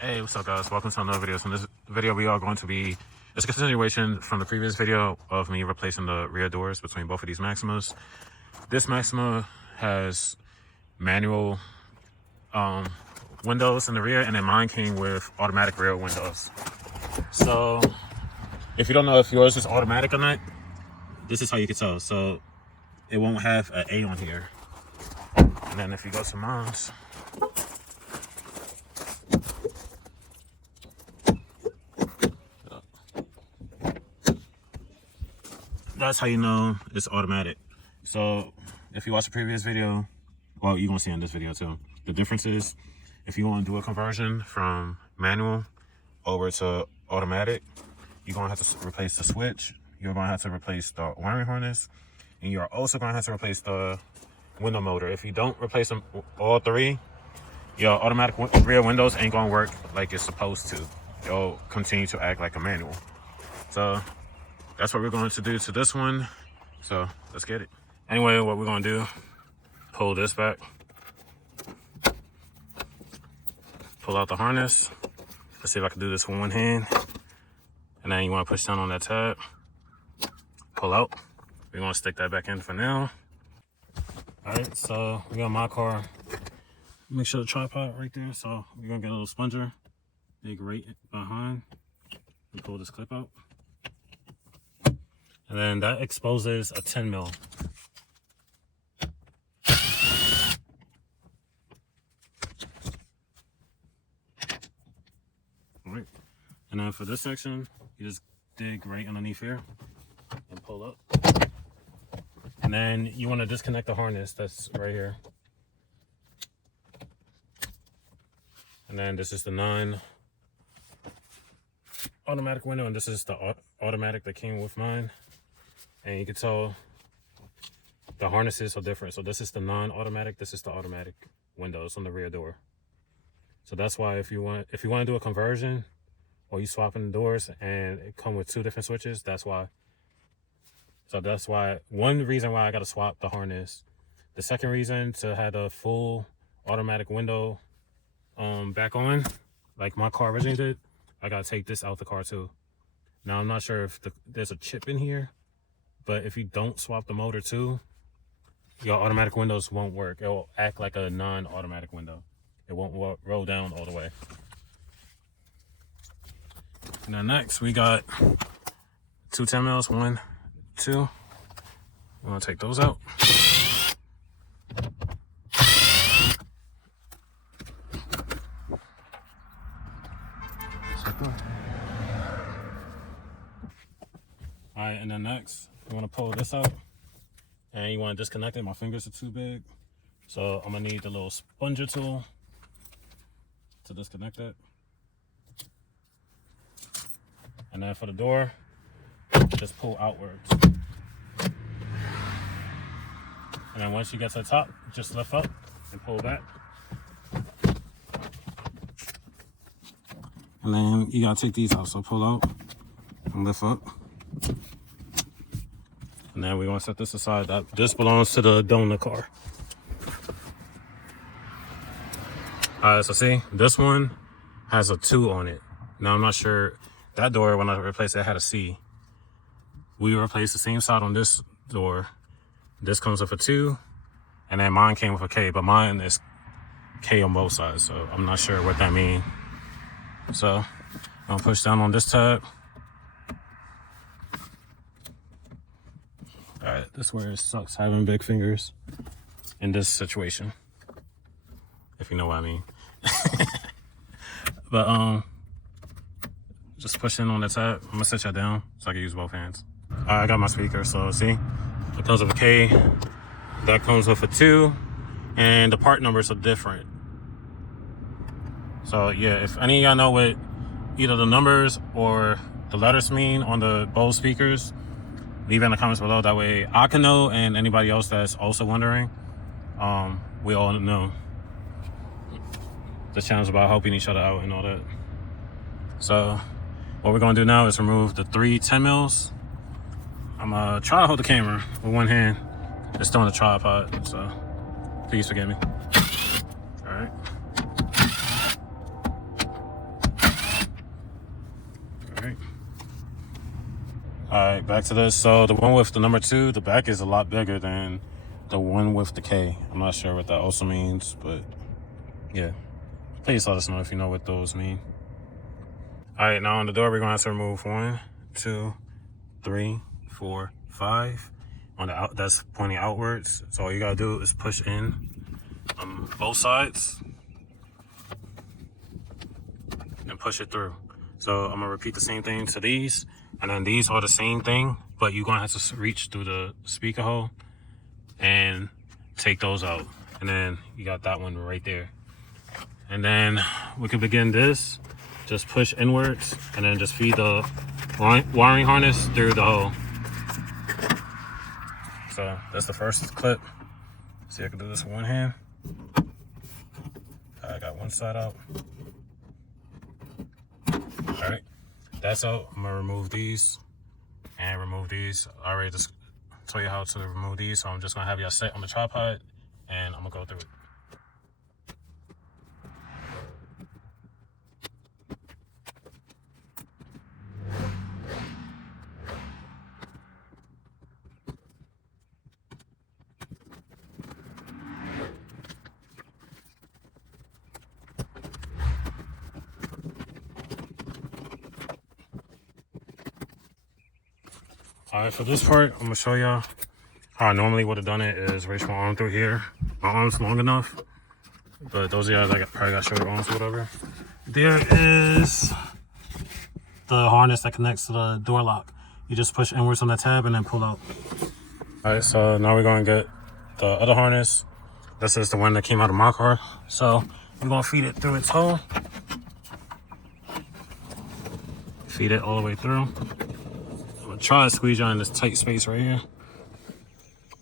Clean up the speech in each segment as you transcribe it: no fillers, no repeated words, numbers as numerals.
Hey, what's up guys? Welcome to another video. So in this video we are going to be, it's a continuation from the previous video of me replacing the rear doors between both of these Maximas. This Maxima has manual windows in the rear, and then mine came with automatic rear windows. So if you don't know if yours is automatic or not, this is how you can tell. So it won't have an A on here. And then if you go to mine's, that's how you know it's automatic. So if you watch the previous video, well, you're gonna see in this video too, the difference is if you want to do a conversion from manual over to automatic, you're gonna have to replace the switch, you're gonna have to replace the wiring harness, and you're also gonna have to replace the window motor. If you don't replace them all three, your automatic rear windows ain't gonna work like it's supposed to. It'll continue to act like a manual. So that's what we're going to do to this one. So let's get it. Anyway, what we're gonna do, pull this back, pull out the harness. Let's see if I can do this with one hand. And then you wanna push down on that tab, pull out. We're gonna stick that back in for now. All right, so we got my car. Make sure the tripod right there. So we're gonna get a little sponger, dig right behind, and pull this clip out. And then that exposes a 10 mil. All right. And then for this section, you just dig right underneath here and pull up. And then you want to disconnect the harness that's right here. And then this is the 9 automatic window, and this is the automatic that came with mine. And you can tell the harnesses are different. So this is the non-automatic, this is the automatic windows on the rear door. So that's why if you want to do a conversion or you swapping the doors and it come with 2 different switches, that's why. So that's why, one reason why I got to swap the harness. The second reason to have the full automatic window back on, like my car originally did, I got to take this out the car too. Now I'm not sure if there's a chip in here, but if you don't swap the motor too, your automatic windows won't work. It will act like a non-automatic window. It won't roll down all the way. Now next we got 2 10 mils, 1, 2. I'm gonna take those out. All right, and then next, you want to pull this out, and you want to disconnect it. My fingers are too big, so I'm gonna need the little sponger tool to disconnect it. And then for the door, just pull outwards. And then once you get to the top, just lift up and pull back. And then you gotta take these out, so pull out and lift up. And then we're gonna set this aside. This belongs to the donor car. All right, so see, this one has a 2 on it. Now I'm not sure, that door when I replaced it had a C. We replaced the same side on this door. This comes with a 2, and then mine came with a K, but mine is K on both sides, so I'm not sure what that means. So I'm gonna push down on this tab. All right, this is where it sucks having big fingers in this situation, if you know what I mean. But just push in on the tab. I'm gonna set y'all down so I can use both hands. All right, I got my speaker, so see, it comes with a K, that comes with a 2, and the part numbers are different. So yeah, if any of y'all know what either the numbers or the letters mean on the both speakers, leave it in the comments below. That way I can know, and anybody else that's also wondering, we all know. The challenge about helping each other out and all that. So what we're gonna do now is remove the 3 10 mils. I'm gonna try to hold the camera with one hand. It's still on the tripod, so please forgive me. All right. right. All right, back to this. So the one with the number 2, the back is a lot bigger than the one with the K. I'm not sure what that also means, but yeah. Please let us know if you know what those mean. All right, now on the door, we're gonna have to remove 1, 2, 3, 4, 5. On the out, that's pointing outwards. So all you gotta do is push in on both sides and push it through. So I'm gonna repeat the same thing to these, and then these are the same thing, but you're gonna have to reach through the speaker hole and take those out. And then you got that one right there. And then we can begin this. Just push inwards and then just feed the wiring harness through the hole. So that's the first clip. See, I can do this with one hand. I got one side out. All right, that's out. I'm gonna remove these and remove these. I already just told you how to remove these, so I'm just gonna have y'all set on the tripod and I'm gonna go through it. All right, for this part, I'm gonna show y'all how I normally would have done it is reach my arm through here. My arm's long enough, but those of y'all that probably got shorter arms or whatever. There is the harness that connects to the door lock. You just push inwards on the tab and then pull out. All right, so now we're gonna get the other harness. This is the one that came out of my car. So we're gonna feed it through its hole. Feed it all the way through. I'm gonna try to squeeze you in this tight space right here.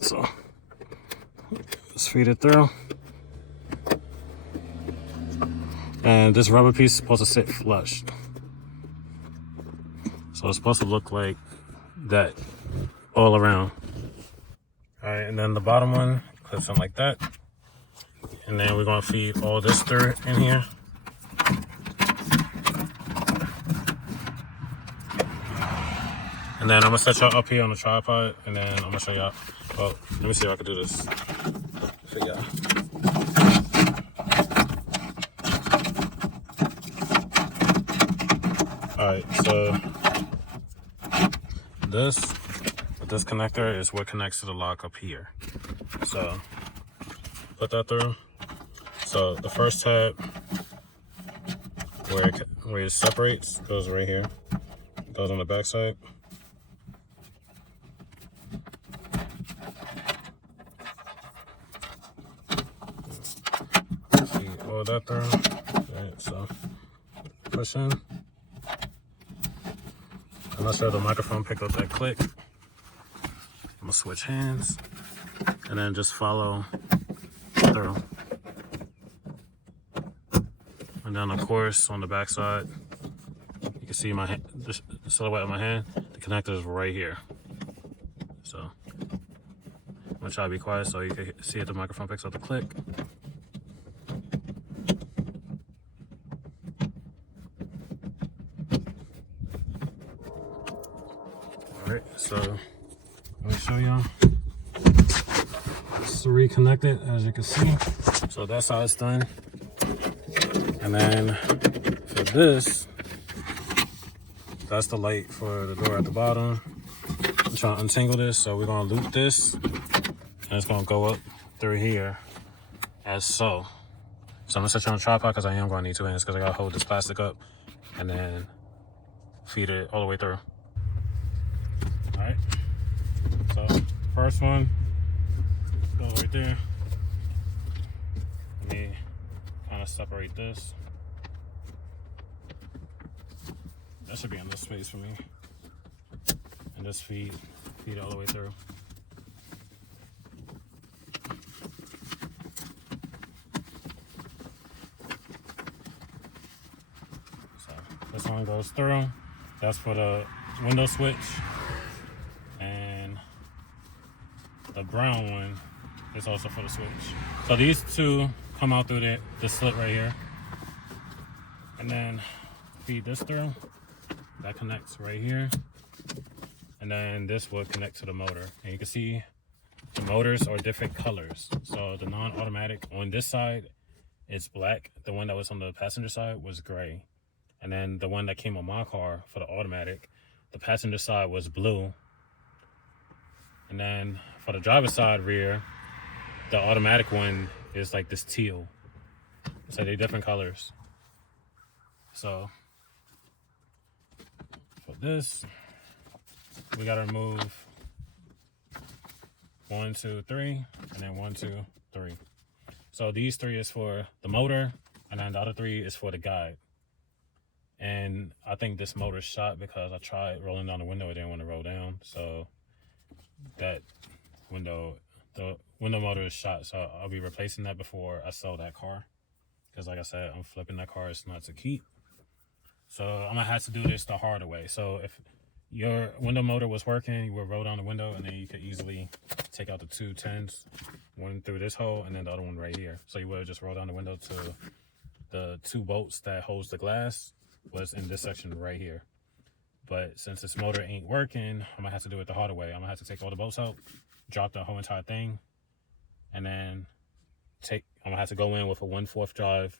So let's feed it through. And this rubber piece is supposed to sit flush. So it's supposed to look like that all around. All right, and then the bottom one clips in like that. And then we're gonna feed all this through in here. And then I'm gonna set y'all up here on the tripod, and then I'm gonna show y'all. Well, let me see if I can do this for y'all. All right, so this connector is what connects to the lock up here. So put that through. So the first tab where it separates goes right here. It goes on the back side. All that through. Right, so push in. I'm not sure the microphone picked up that click. I'm gonna switch hands and then just follow through. And then of course on the back side, you can see my hand, the silhouette of my hand. The connector is right here. So I'm gonna try to be quiet so you can see if the microphone picks up the click. Alright, so let me show y'all. It's reconnected, as you can see. So that's how it's done. And then for this, that's the light for the door at the bottom. I'm trying to untangle this, so we're gonna loop this, and it's gonna go up through here, as so. So I'm gonna set you on a tripod because I am gonna need 2 hands because I gotta hold this plastic up and then feed it all the way through. All right, so first one goes right there. Let me kind of separate this. That should be in this space for me. And just feed it all the way through. So this one goes through. That's for the window switch. And the brown one is also for the switch. So these two come out through the slit right here. And then feed this through. that connects right here, and then this will connect to the motor. And you can see the motors are different colors. So the non-automatic on this side is black. The one that was on the passenger side was gray. And then the one that came on my car for the automatic, the passenger side was blue. And then for the driver's side rear, the automatic one is like this teal. So they're different colors. So for this, we gotta remove 1, 2, 3, and then 1, 2, 3. So these 3 is for the motor, and then the other 3 is for the guide. And I think this motor's shot because I tried rolling down the window, it didn't want to roll down. So that window, the window motor is shot. So I'll be replacing that before I sell that car. Because like I said, I'm flipping that car, it's not to keep. So I'm gonna have to do this the harder way. So if your window motor was working, you would roll down the window and then you could easily take out the 2 10s, one through this hole and then the other one right here. So you would just roll down the window to the 2 bolts that holds the glass was in this section right here. But since this motor ain't working, I'm gonna have to do it the harder way. I'm gonna have to take all the bolts out, drop the whole entire thing, and then I'm gonna have to go in with a 1/4 drive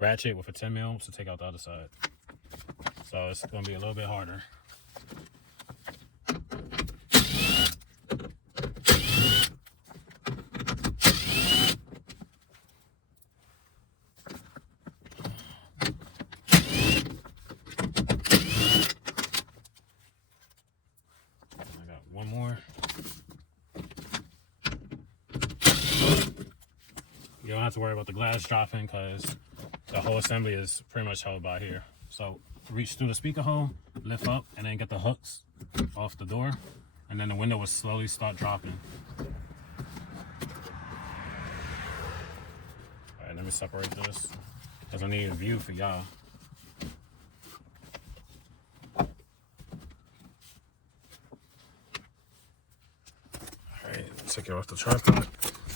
ratchet with a 10 mil to take out the other side. So it's gonna be a little bit harder. One more. You don't have to worry about the glass dropping because the whole assembly is pretty much held by here. So reach through the speaker hole, lift up, and then get the hooks off the door, and then the window will slowly start dropping. All right, let me separate this because I need a view for y'all. Take it off the tripod.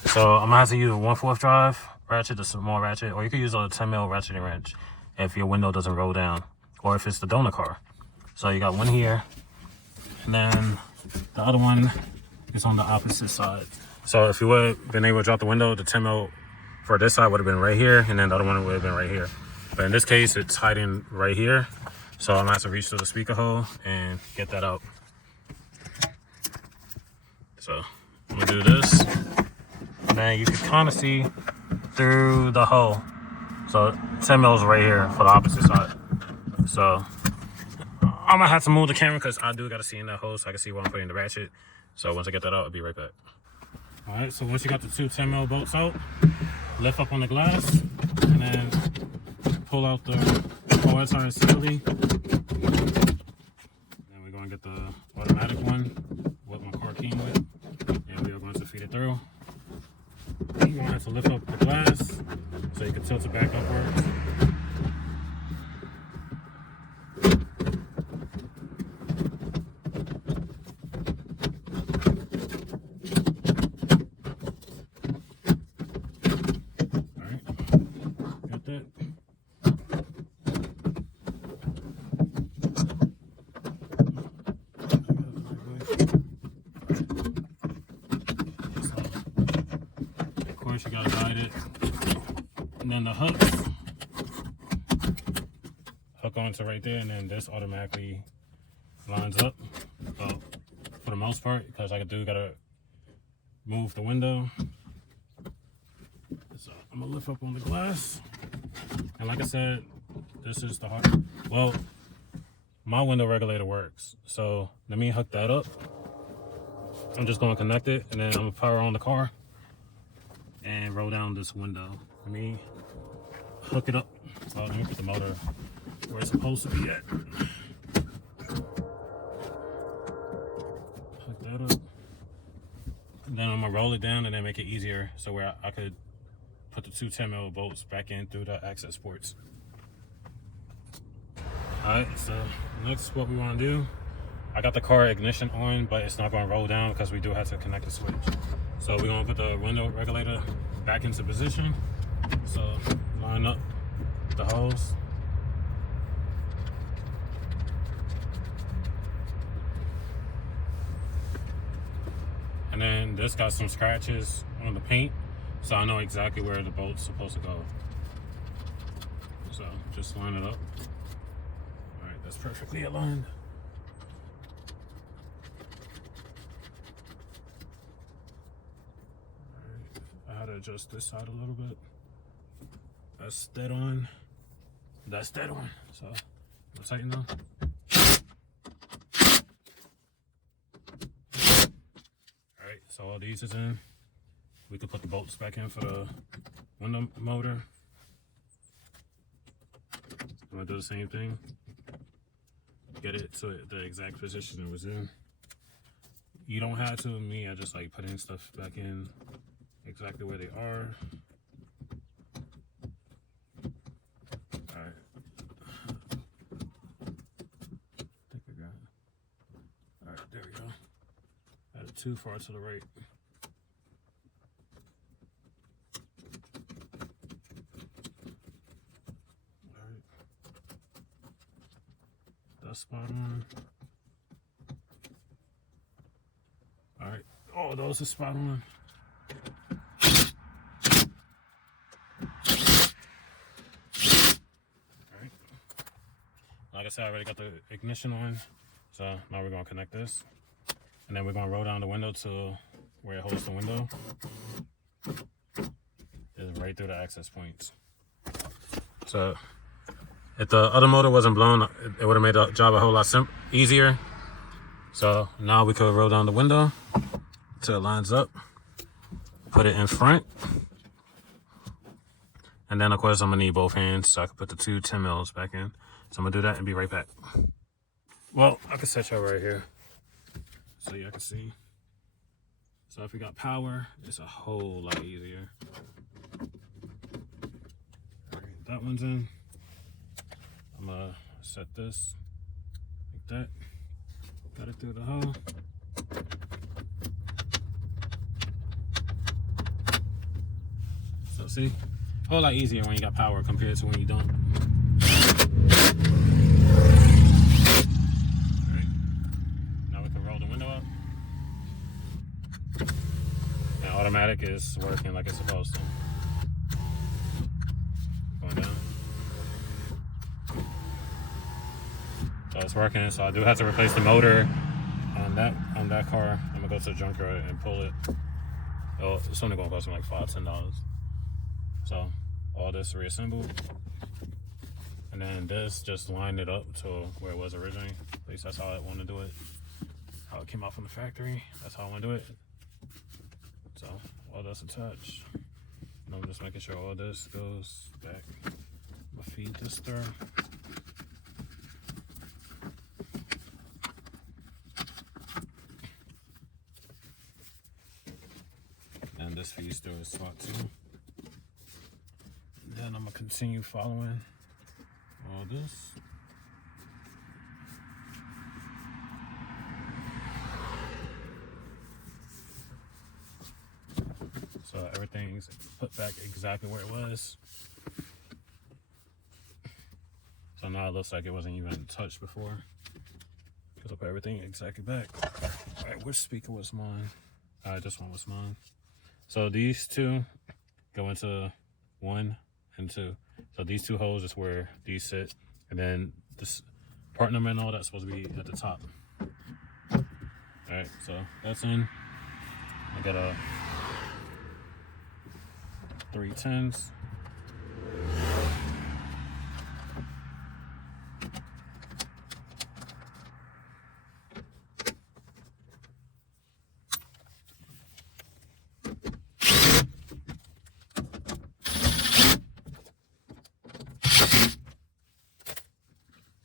So I'm gonna have to use a 1/4 drive ratchet, a small ratchet, or you could use a 10 mil ratcheting wrench if your window doesn't roll down, or if it's the donor car. So you got one here, and then the other one is on the opposite side. So if you would have been able to drop the window, the 10 mil for this side would have been right here, and then the other one would have been right here. But in this case, it's hiding right here. So I'm gonna have to reach through the speaker hole and get that out. So I'm gonna do this, and then you can kind of see through the hole. So 10 mils right here for the opposite side. So I'm gonna have to move the camera because I do gotta see in that hole so I can see where I'm putting the ratchet. So once I get that out, I'll be right back. All right, so once you got the 2 10 mil bolts out, lift up on the glass, and then pull out the whole entire assembly. Then we're gonna get the automatic one, what my car came with. And we are going to feed it through. You're going to have to lift up the glass so you can tilt it back upwards. Alright, got that. You gotta guide it, and then the hooks hook onto right there, and then this automatically lines up. Well, for the most part, because I gotta move the window. So I'm gonna lift up on the glass, and like I said, this is the hard. Well, my window regulator works, so let me hook that up. I'm just gonna connect it, and then I'm gonna power on the car and roll down this window. Let me hook it up. Well, let me put the motor where it's supposed to be at. Hook that up. And then I'm gonna roll it down and then make it easier so where I could put the 2 10 mil bolts back in through the access ports. All right, so next what we wanna do, I got the car ignition on, but it's not gonna roll down because we do have to connect the switch. So we're gonna put the window regulator back into position. So line up the hose. And this got some scratches on the paint, so I know exactly where the bolt's supposed to go. So just line it up. All right, that's perfectly aligned. All right, I had to adjust this side a little bit. That's dead on. That's dead on. So I'll tighten them. All right, so all these is in. We could put the bolts back in for the window motor. I'm gonna do the same thing. Get it to the exact position it was in. You don't have to. Me, I just like putting stuff back in exactly where they are. All right. I think I got it. All right, there we go. Added too far to the right. That's spot on. All right. Oh, those are spot on. All right. Like I said, I already got the ignition on. So now we're gonna connect this. And then we're gonna roll down the window to where it holds the window. It's right through the access points. So if the other motor wasn't blown, it would have made the job a whole lot easier. So now we could roll down the window till it lines up. Put it in front. And then of course I'm gonna need both hands so I can put the two 10 mils back in. So I'm gonna do that and be right back. Well, I can set y'all right here so y'all can see. So if we got power, it's a whole lot easier. All right, that one's in. I'm gonna set this like that. Got it through the hole. So see, a whole lot easier when you got power compared to when you don't. Alright, now we can roll the window up. And automatic is working like it's supposed to. Going down. So it's working, so I do have to replace the motor on that car. I'm gonna go to the junkyard and pull it. Oh, it's only gonna cost me like $5-10. So all this reassembled, and then this just lined it up to where it was originally. At least that's how I want to do it. How it came out from the factory. That's how I want to do it. So all this attached. And I'm just making sure all this goes back. I'm gonna feed this through. And this feeds through the slot too. And then I'm gonna continue following all this. So everything's put back exactly where it was. So now it looks like it wasn't even touched before. Because I put everything exactly back. All right, which speaker was mine? All right, this one was mine. So these two go into 1 and 2. So these two holes is where these sit. And then this part number and all that's supposed to be at the top. All right, so that's in. I got a 3 10s.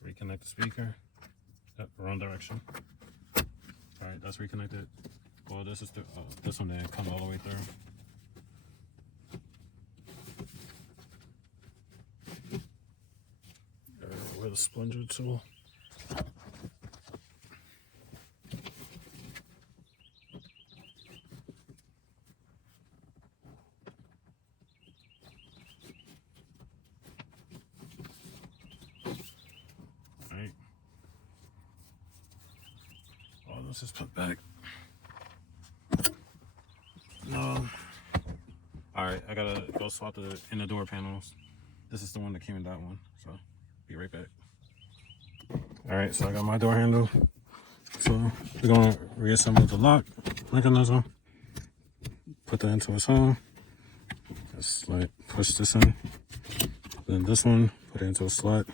Reconnect the speaker. Yep, wrong direction. All right, that's reconnected. Well, this is the this one didn't come all the way through. With a splinter tool. Alright. All this is put back. Alright, I gotta go swap the inner door panels. This is the one that came in that one, so be right back. Alright, so I got my door handle. So we're gonna reassemble the lock mechanism. Put that into its hole. Just like push this in. Then this one, put it into a slot.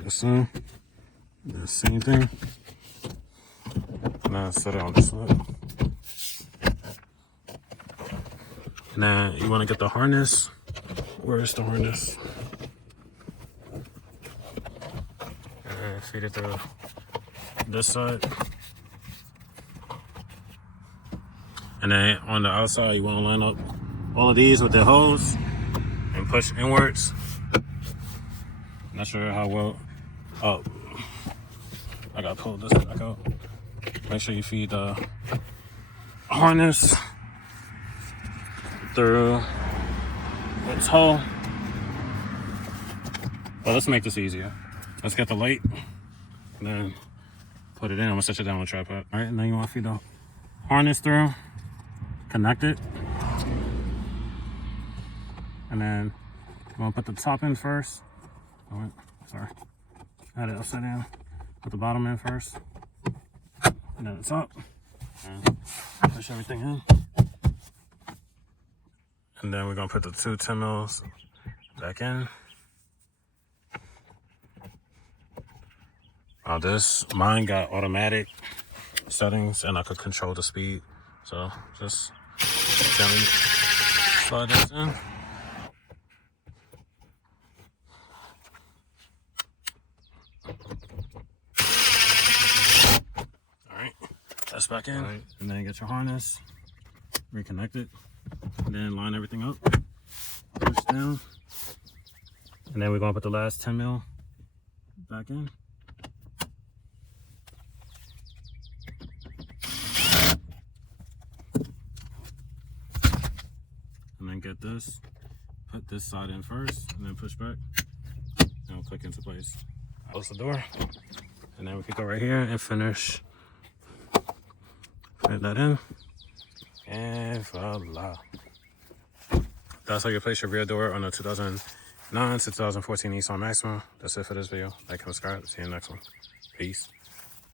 This one, the same thing. Now set it on the slot. And then you want to get the harness. Where is the harness? And feed it through this side. And then on the outside, you want to line up all of these with the hose and push inwards. Not sure how well. Oh, I gotta pull this back out. Make sure you feed the harness through its hole. Well, let's make this easier. Let's get the light and then put it in. I'm gonna set it down on the tripod. All right, and then you want to feed the harness through, connect it, and then you want to put the top in first. All right, sorry, I had it upside down. Put the bottom in first, and then the top, and push everything in. And then we're gonna put the two 10 mils back in. Mine got automatic settings and I could control the speed. So just gently slide this in. All right, that's back in. All right. And then get your harness, reconnect it, and then line everything up, push down. And then we're gonna put the last 10 mil back in. And then get this, put this side in first, and then push back, and it'll click into place. Close the door, and then we can go right here and finish putting that in, and voila. That's how you place your rear door on a 2009 to 2014 Nissan Maxima. That's it for this video. Like and subscribe. See you in the next one. Peace.